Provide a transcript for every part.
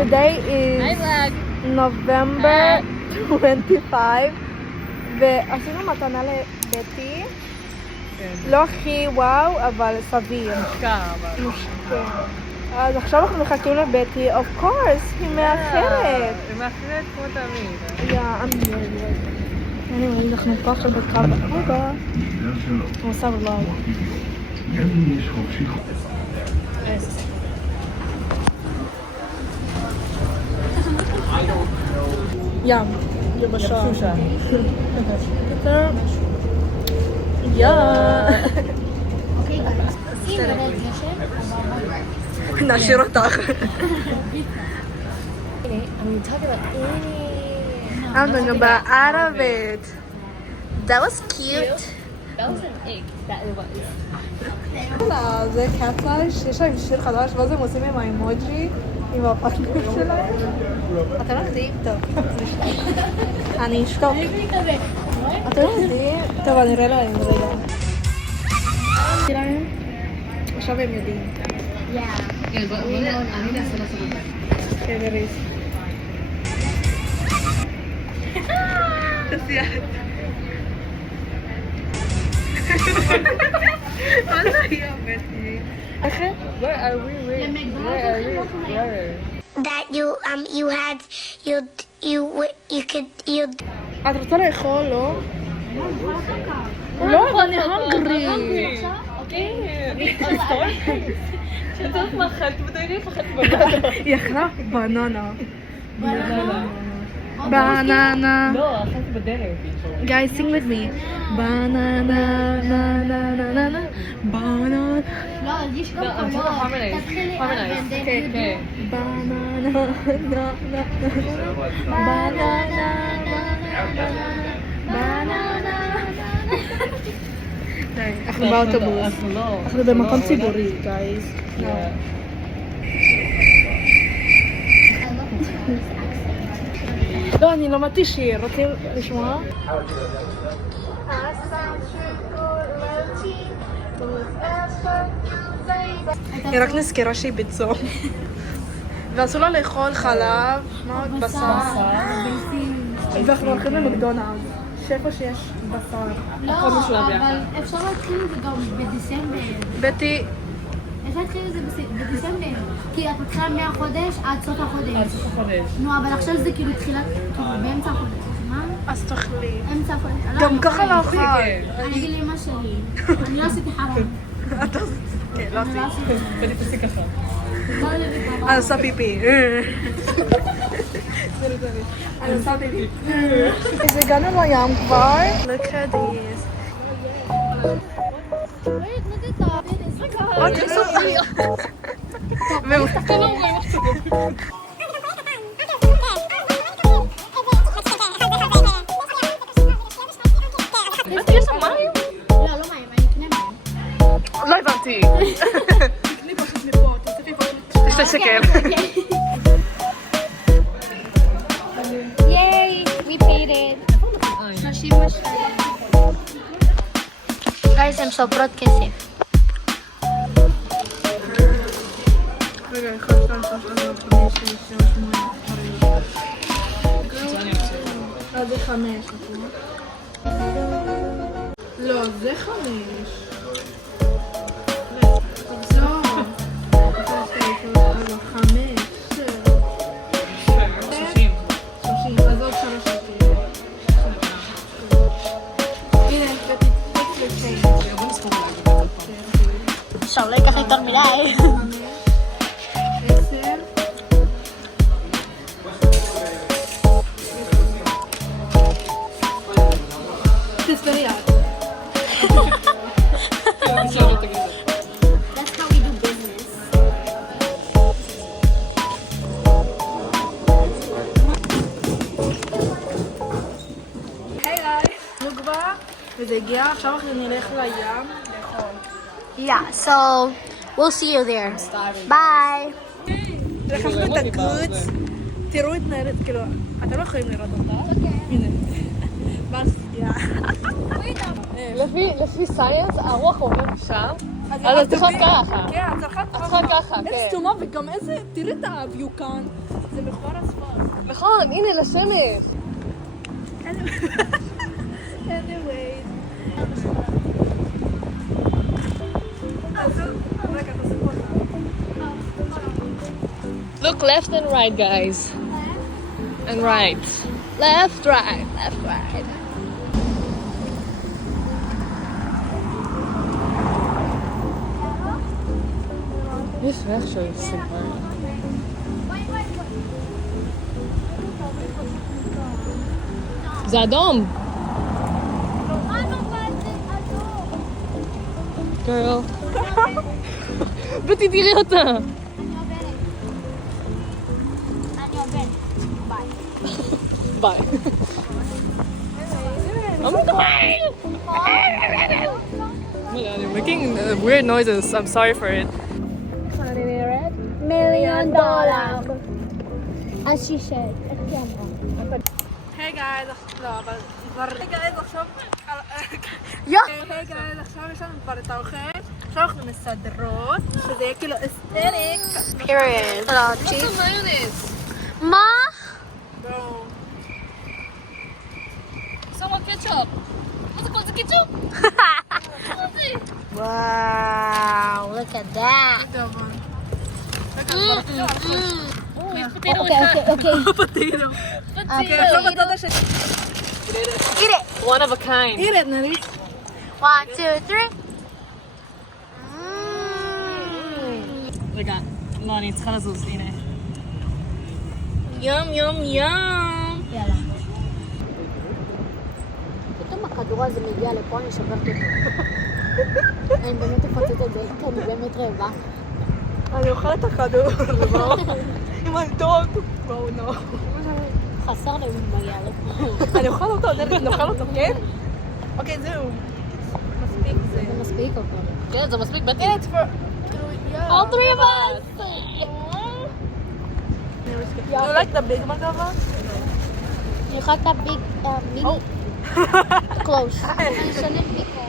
Today is November 25 ועשינו מתנה לבטי, לא הכי וואו, אבל סביר. אז עכשיו אנחנו מחכים לבטי, of course, היא מאחרת. היא מאחרת כמו תמיד. אנחנו פה עכשיו בקו הבא. הוא עושה ולייב. ים. יבשה. נשאיר אותך. אמרנו בערבית. That was cute. That was an egg. That it was. זה קאטלייש, יש להם שיר חדש, ואז הם עושים עם האימוג'י, עם הפנים שלהם. אתם לא יודעים? טוב, אני אשתוק. אתם לא יודעים? טוב, אני אראה להם רגע. עכשיו הם יודעים. אני אעשה לעשות את זה. כן, נריס. תסיעת. מה זה היה בטי? אחרי? Where are we? Where are we? That you could את רוצה לאכול, לא? לא, אני hungry. את יודעת מה אכלת? בדיוק אכלת בננה. היא אכלה בננה. בננה. לא, אכלת בדרך. Guys, sing with me. Banana, na na na na na. Banana. לא, יש גם לא, אני רוצה harmonize. Harmonize. כן. Banana, na na na. Banana, banana. די, אנחנו באוטובוס. אנחנו לא. אנחנו במקום ציבורי, guys. לא, אני למדתי שיר, רוצים לשמוע? היא רק נזכרה שהיא בצום. ואסור לה לאכול חלב, מה עוד? בשר. ואנחנו הולכים למקדונלדס, שאיפה שיש בשר. לא, אבל אפשר להתחיל את זה גם בדצמבר. בטי, אפשר להתחיל את זה בדצמבר. כי את מתחילה מהחודש עד סוף החודש. עד סוף החודש. נו, אבל עכשיו זה כאילו תחילת, כאילו באמצע החודש. מה? אז תאכלי. אמצע החודש. גם ככה לא אוכל. אני אגיד לאמא שלי, אני לא עשיתי חרם. אתה עושה... כן, לא אני לא עשיתי. עשיתי. בטי תעשי ככה. לא עשיתי חרם. אני עושה פיפי. אני עושה פיפי. אז הגענו לים כבר. Look at this. Wait, look at that. It is like עוד תרסופי. יש שם מים? לא, לא מים, אני אקנה מים. לא הבנתי. תקני פשוט לפה, תוסיפי פה. יש לי שקל. Yay, we paid it. 32. Guys, הן סופרות כסף. רגע, 1, 2, 3, 4, 5, 6, 7, 8, זה 5, נכון? לא, זה 5. לא. 30, אז עוד 3 שקל. הנה, עכשיו לא ייקח יותר מדי. 10. תספרי את. That's how we do business. היי נו כבר, וזה הגיע, עכשיו אנחנו נלך לים לאכול. Yeah, so we'll see you there. Bye. לקחנו את הקרוץ, תראו את נהלת, כאילו, אתם לא יכולים לראות אותה. הנה. בס, יא. לפי סייאנס, הרוח עובר שם, אז את צריכה ככה. כן, את צריכה את צריכה ככה, איזה כן. סתומה, וגם איזה, תראי את האביו כאן. זה מכוער הספר. נכון, הנה לשמש. anyway. רגע, תוסיפו אותה. Look left and right, guys. And right. Left, right, left, right. יש ריח של סיפר. זה אדום. גרל. בטי תראי אותה. אני עוברת. ביי. ביי. Oh my God, I'm making weird noises. I'm sorry for it. $1 million. אז she said, איך היא אמרה? היי גייז, לא, אבל כבר... היי גייז, עכשיו... היי גייז, עכשיו יש לנו כבר את האוכל. עכשיו אנחנו מסדרות, שזה יהיה כאילו אסתריק. period. לא, צ'יז. מיונז. מה? בואו. שמה קטשופ. מה זה כל זה קטשופ? וואו, look at that. אוקיי. אוקיי. אוקיי, עכשיו בצד השני. Eat it. One of a kind. הנה, נריץ. 1, 2, 3. רגע, לא, אני צריכה לזוז, הנה. יום, יום, יום. יאללה. פתאום הכדור הזה מגיע לפה, אני שוברת אותו. אני באמת אפוצץ את זה, כי אני באמת רעבה. אני אוכל את הכדור, עם הטוב. בואו, נו. חסר לי מגיע לפה. אני אוכל אותו, נאכל אותו, כן? אוקיי, זהו. מספיק זה. זה מספיק או כבר? כן, זה מספיק, בטי. It's for... All three of us. Do you like the big magava? אני אוכל את הביג, מיני. קלוש. אני שונאת ביקו.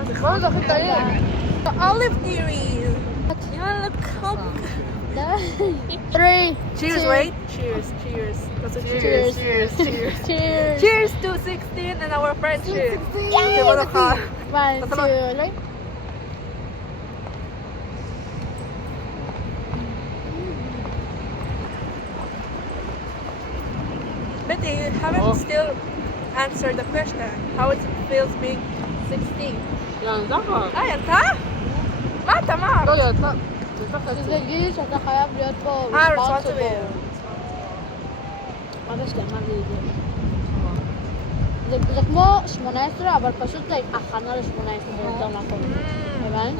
אז יכול להיות הכי טעים. Olive theories. יאללה, קוק. 3. Cheers, wait. Cheers, cheers. That's a cheers. Cheers, cheers. Cheers. Cheers to 16 and our friendship. תבוא לך. 1, 2, 3. Betty, you haven't still answered the question. How it feels being 16? אתה? מה אתה אמר? לא יודעת, לא. זה גיל שאתה חייב להיות פה responsible. אבא שלי אמר לי את זה. זה כמו 18, אבל פשוט הכנה ל-18 ביותר נכון. הבנת?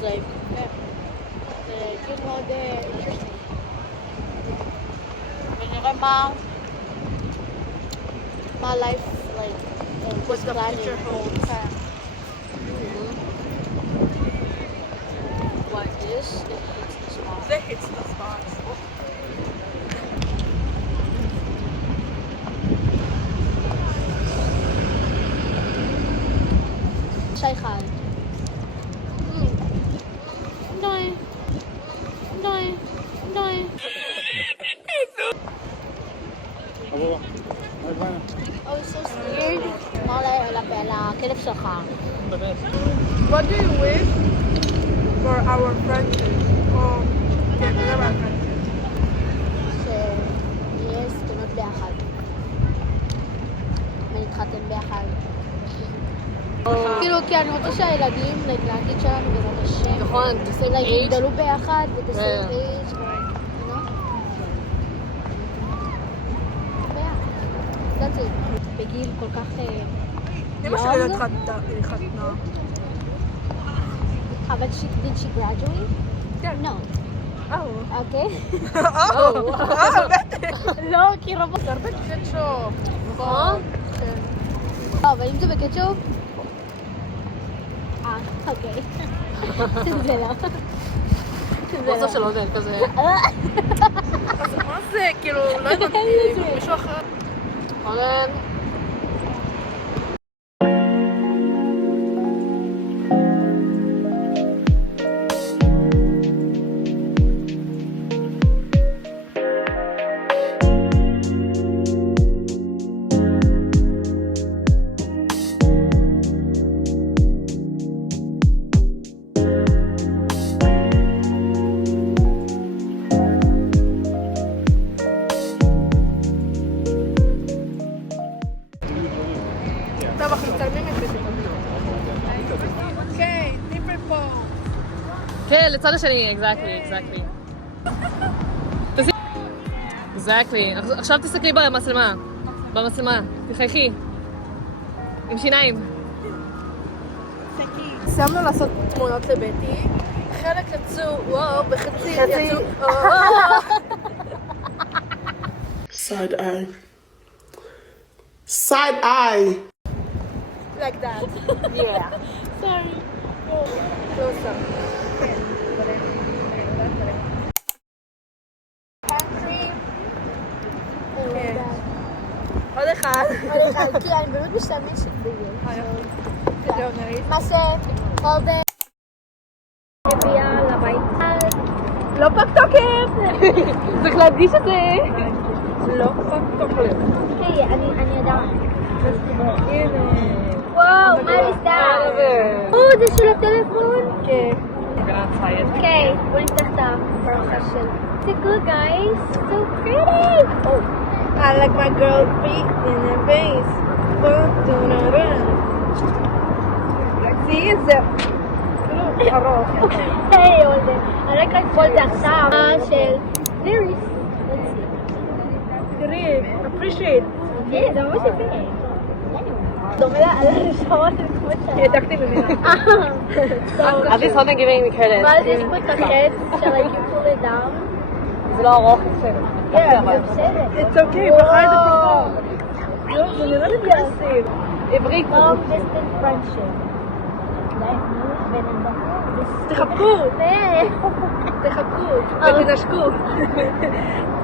זה גיל מאוד אינטרסטינג. ונראה מה life like What the future holds. Like this, it hits the spot. That hits the spot. שי חי. די. די. די. Oh, so scared. אמר לכלב שלך. What do you wish for our friendship? כן, זה our friendship. שנהיה זקנות ביחד. ונתחתן ביחד. כאילו, כי אני רוצה שהילדים, לעתיד שלנו בעזרת השם, נכון, the same age. יגדלו ביחד, ב-the same Yeah. age, you know? ביחד. That's it. בגיל כל כך אמא שלי young. התחתנה. אבל did she graduate? כן. No. Oh. אוקיי? בטח. לא, כי רבות. זה הרבה קטשופ. נכון? כן. לא, אבל אם זה בקטשופ? אוקיי. זה לא. בסוף של עודד כזה. אז מה זה? כאילו, לא הבנתי, מישהו אחר. עודד. לצד השני, exactly. exactly. עכשיו תסתכלי במצלמה, תחייכי. עם שיניים. סיימנו לעשות תמונות לבטי. חלק יצאו, וואו, בחצי יצאו, Side eye. Side eye. like that. Yeah. Sorry. Closer. Pantry. עוד אחד. כי אני באמת משתמשת בזה. מה ש... הביאה לבית. לא פג תוקף! צריך להדגיש את זה. לא פג תוקף. היי, אני יודעת. וואו, מה זה? זה של הטלפון? כן. אוקיי, בוא נפתח את הברכה של... זה good guys, so pretty! I like my girl feet in her face. See, זה ארוך. היי, עולה. אני רק כל זה עכשיו של ליריס. תראי, appreciate. כן, זה ממש יפה. דומה לראשון של כמו שלה. העתקתי ממנה. At least something giving me credit. ואז יש פה את החץ של like you pull it down. זה לא ארוך, בסדר. כן, זה בסדר. It's okay, בחר את הפרחון. לא, זה נראה לי פרסיב. עברית. Long distance friendship. תחבקו, תחבקו, ותנשקו.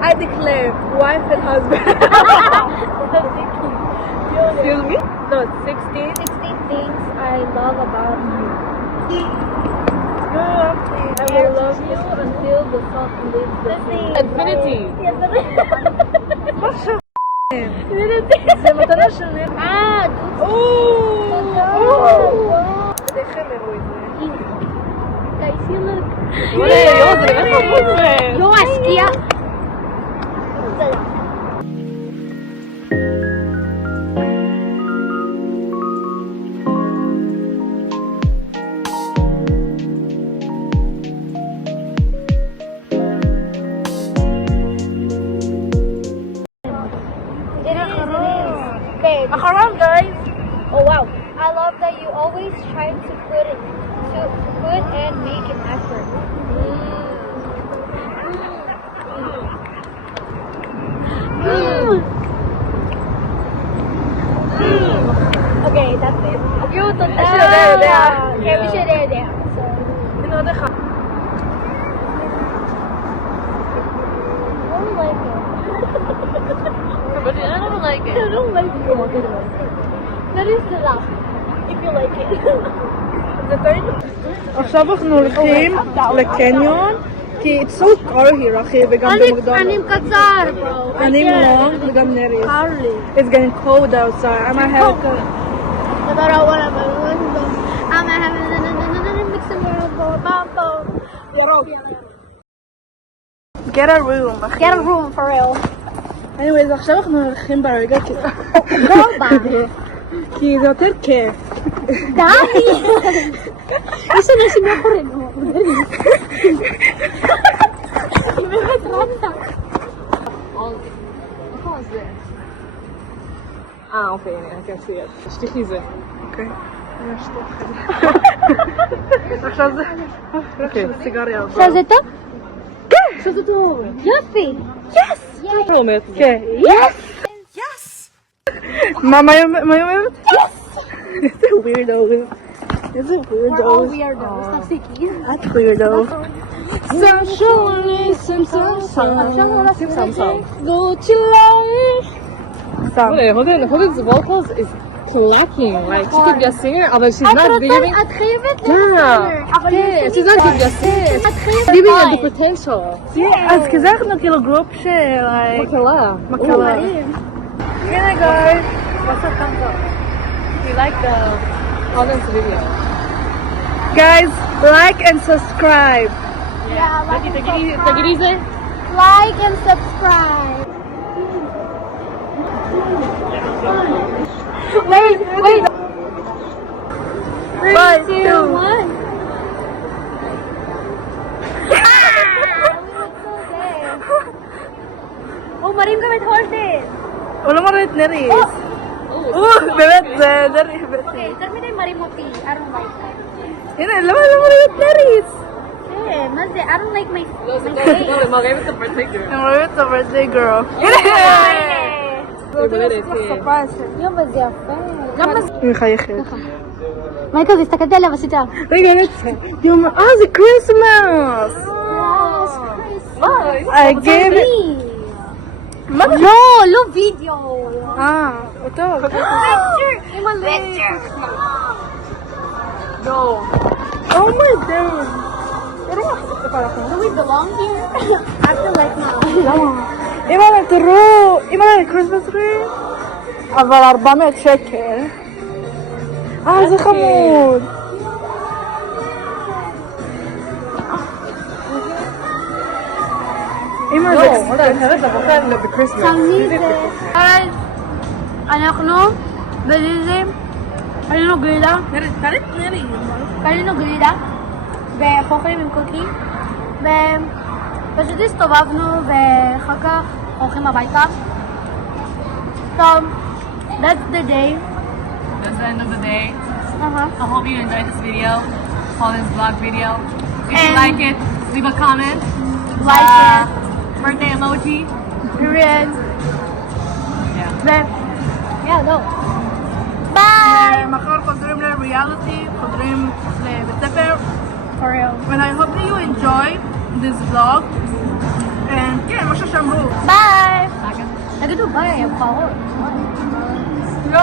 I declare wife and husband. Excuse me? No, it's 16. 16 things I love about you. I will love you. Until the sun leaves the sea. Infinity. זה מתנה של נר. איך הם הראו את זה? Guys, you look... זה באמת חמוד זה. יו, השקיע. אחרון, guys. Oh wow! I love that you always try to put and make an effort. Okay, that's it. You יודע. כן, מי שיודע. הנה עוד אחד. I don't like it. But I don't like it. I don't like it. That is the last. If you like it. עכשיו אנחנו הולכים לקניון כי it's so cold here אחי וגם במקדונלדס. אני קצר, bro. אני מלון וגם נריס. Carly. It's getting cold outside. I might have to... But I want to I'm having mix and Get a room. Get a room for real. anyways, עכשיו אנחנו הולכים ברגע כי זה יותר כיף. די! יש אנשים מאחורינו. היא באמת רצה. אוקיי, הנה, אני can see it. תשתיכי זה. אוקיי. עכשיו זה... עכשיו זה סיגריה. עכשיו זה טוב? כן! עכשיו זה טוב. יופי! יס! לא אומרת את זה. כן. יס! מה היא אומרת? יס! איזה weirdo. איזה We're all weirdo. weirdos. תפסיקי. את weirdo. Hoden's vocals is clacking. Like she could be a singer, but she's not giving. את חייבת Yeah, yeah, she's not giving a singer. She's giving her the potential. אז כזה אנחנו כאילו גרופ של מקלה. מקלה. הנה guys. What's up, thumbs up? You like the Hoden's video? Guys, like and subscribe. Yeah, like and subscribe. Take it easy. Like and subscribe. Wait. 3, 2, 1. מראים גם את הולדן. הוא לא מראה את נריס. באמת, זה נריס. אוקיי, יותר מדי מראים אותי. I don't like that. הנה, למה לא מראה את נריס? כן, מה זה? I don't like my face. הם מראים את הפרטיקר. הם רואים את ה-birthday girl. יום, אבל זה יפה. למה זה? היא מחייכת. מה כזה? הסתכלתי עליו, עשית. רגע, יום, זה כריסמס! I gave it... מה? לא וידאו. אותו. אמא פיקצ'ר. Oh my god. Do we belong here? I feel like no. אימא'לה, תראו, אימא'לה, קריסמס טרי? אבל 400 שקל. זה חמוד. אימא'לה, אנחנו בליזי קנינו גלידה ואנחנו אוכלים עם קוקי ופשוט הסתובבנו ואחר כך הולכים הביתה. So that's the day. That's the end of the day. Uh-huh. I hope you enjoyed this video, Colin's vlog video. If you And- like it, leave a comment. Like it. Birthday emoji. Period. Yeah. Yeah, no. Bye. מחר חוזרים לריאליטי, חוזרים לבית ספר. For real. And I hope that you enjoy this vlog. And כן, מה ששמעו. ביי. תגידו ביי, הבחרות. לא.